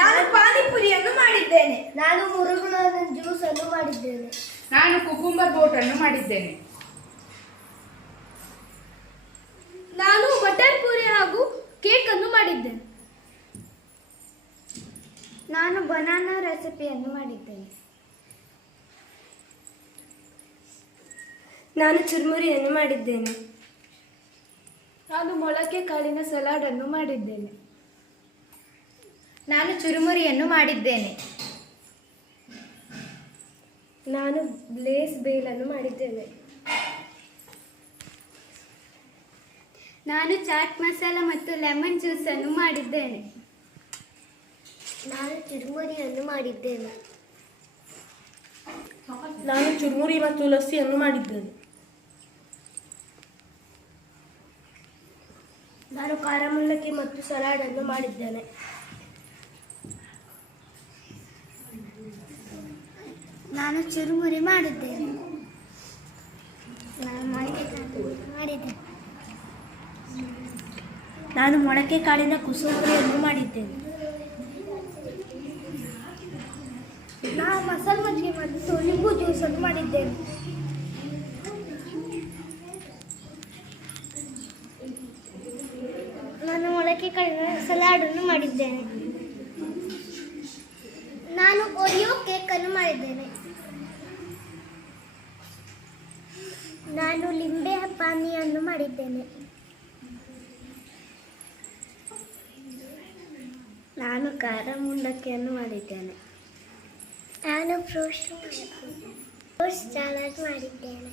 ನಾನು ಪಾನಿಪುರಿಯನ್ನು ಮಾಡಿದ್ದೇನೆ. ನಾನು ಮುರುಗುಣದ ಜ್ಯೂಸ್ ಅನ್ನು ಮಾಡಿದ್ದೇನೆ. ನಾನು ಕುಕುಂಬರ್ ಬೋಟ್ ಅನ್ನು ಮಾಡಿದ್ದೇನೆ. ನಾನು ಬಟರ್ ಪೂರಿ ಹಾಗೂ ಕೇಕ್ ಅನ್ನು ಮಾಡಿದ್ದೇನೆ. ನಾನು ಬನಾನಾ ರೆಸಿಪಿಯನ್ನು ಮಾಡಿದ್ದೇನೆ. ನಾನು ಚುರುಮುರಿಯನ್ನು ಮಾಡಿದ್ದೇನೆ. ನಾನು ಮೊಳಕೆ ಕಾಳಿನ ಸಲಾಡ್ ಅನ್ನು ಮಾಡಿದ್ದೇನೆ. ನಾನು ಚುರುಮುರಿಯನ್ನು ಮಾಡಿದ್ದೇನೆ. ನಾನು ಬ್ಲೇಸ್ ಬೇಲನ್ನು ಮಾಡಿದ್ದೇನೆ. ನಾನು ಚಾಟ್ ಮಸಾಲ ಮತ್ತು ಲೆಮನ್ ಜ್ಯೂಸ್ ಅನ್ನು ಮಾಡಿದ್ದೇನೆ. ನಾನು ಚುರುಮುರಿಯನ್ನು ಮಾಡಿದ್ದೇನೆ. ನಾನು ಚುರುಮುರಿ ಮತ್ತು ಲಸ್ಸಿಯನ್ನು ಮಾಡಿದ್ದೇನೆ. ನಾನು ಖಾರ ಮಂಡಕ್ಕಿ ಮತ್ತು ಸಲಾಡ್ ಅನ್ನು ಮಾಡಿದ್ದೇನೆ. ನಾನು ಚುರುಮುರಿ ಮಾಡಿದ್ದೇನೆ. ನಾನು ಮೊಳಕೆ ಕಾಳಿನ ಕುಸುಮುರಿಯನ್ನು ಮಾಡಿದ್ದೇನೆ. ನಾನು ಮಸಾಲೆ ಮಜ್ಜಿಗೆ ಮತ್ತು ಲಿಂಬು ಜ್ಯೂಸ್ ಅನ್ನು ಮಾಡಿದ್ದೇನೆ. ನಾನು ಮೊಳಕೆ ಕಾಳಿನ ಸಲಾಡ್ ಅನ್ನು ಮಾಡಿದ್ದೇನೆ. ನಾನು ಓರಿಯೋ ಕೇಕ್ ಅನ್ನು ಮಾಡಿದ್ದೇನೆ. ನಾನು ಲಿಂಬೆ ಪಾನಿಯನ್ನು ಮಾಡಿದ್ದೇನೆ. ನಾನು ಖಾರ ಮುಂಡಕ್ಕಿಯನ್ನು ಮಾಡಿದ್ದೇನೆ. ನಾನು ಫ್ರೂಟ್ಸ್ ಸಲಾಡ್ ಮಾಡಿದ್ದೇನೆ.